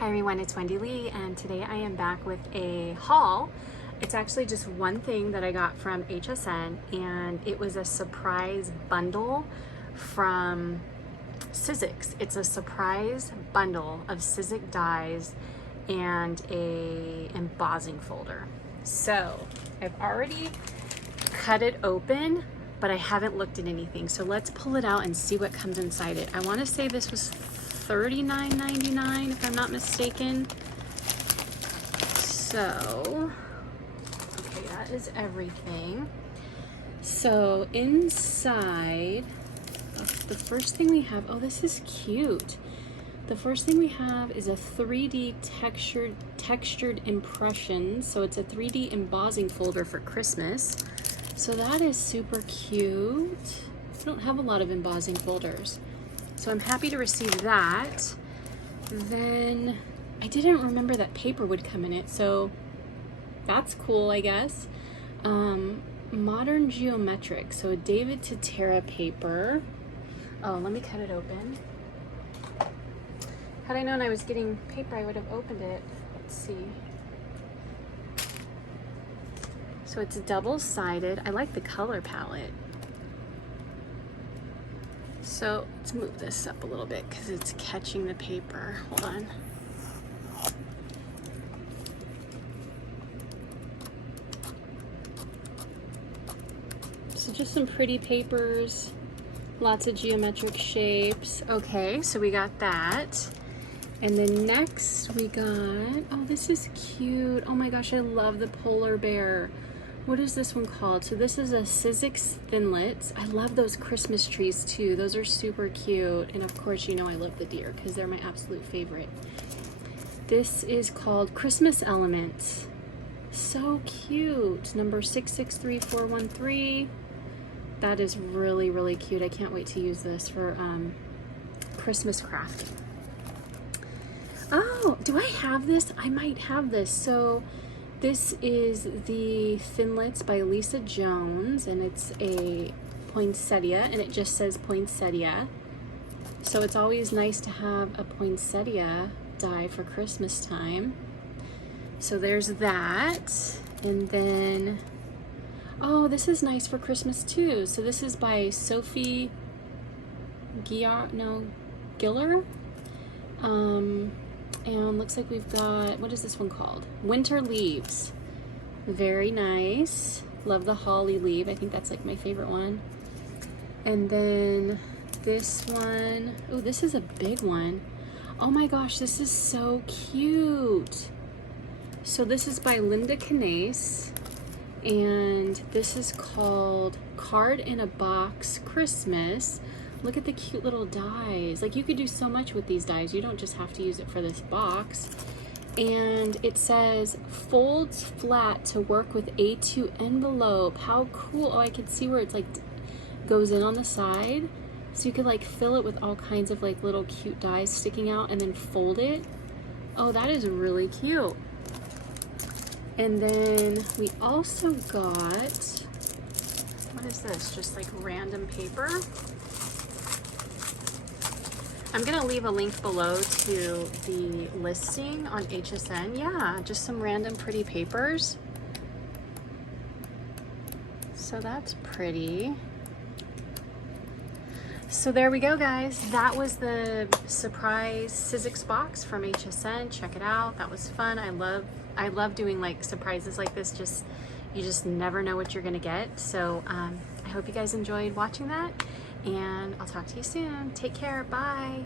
Hi everyone, it's Wendy Lee, and today I am back with a haul. It's actually just one thing that I got from HSN, and it was a surprise bundle from Sizzix. It's a surprise bundle of Sizzix dies and a embossing folder. So I've already cut it open, but I haven't looked at anything. So let's pull it out and see what comes inside it. I want to say this was $39.99 if I'm not mistaken. So, okay, that is everything. So inside, the first thing we have, oh, this is cute. The first thing we have is a 3D textured impression. So it's a 3D embossing folder for Christmas. So that is super cute. I don't have a lot of embossing folders, so I'm happy to receive that. Then I didn't remember that paper would come in it, so that's cool, I guess. Modern geometric, so a David to Tara paper. Oh, let me cut it open. Had I known I was getting paper, I would have opened it. Let's see. So it's double-sided. I like the color palette. So let's move this up a little bit because it's catching the paper. Hold on. So just some pretty papers, lots of geometric shapes. Okay, so we got that. And then next we got, oh, this is cute. Oh my gosh, I love the polar bear. What is this one called? So this is a Sizzix Thinlits. I love those Christmas trees too. Those are super cute. And of course, you know I love the deer because they're my absolute favorite. This is called Christmas Elements. So cute. Number 663413. That is really, really cute. I can't wait to use this for Christmas crafting. Oh, do I have this? I might have this. So this is the Thinlits by Lisa Jones, and it's a poinsettia, and it just says poinsettia. So it's always nice to have a poinsettia die for Christmas time. So there's that. And then, oh, this is nice for Christmas too. So this is by Sophie Giller. And looks like we've got, what is this one called? Winter Leaves. Very nice. Love the holly leaf. I think that's like my favorite one. And then this one, oh, this is a big one. Oh my gosh, this is so cute. So this is by Linda Canase, and this is called Card in a Box Christmas. Look at the cute little dies. Like, you could do so much with these dies. You don't just have to use it for this box. And it says folds flat to work with A2 envelope. How cool. Oh, I could see where it's like goes in on the side. So you could like fill it with all kinds of like little cute dies sticking out and then fold it. Oh, that is really cute. And then we also got, what is this? Just like random paper. I'm gonna leave a link below to the listing on HSN. Yeah, just some random pretty papers. So that's pretty. So there we go, guys. That was the surprise Sizzix box from HSN. Check it out. That was fun. I love doing like surprises like this. You just never know what you're gonna get. So I hope you guys enjoyed watching that, and I'll talk to you soon. Take care. Bye.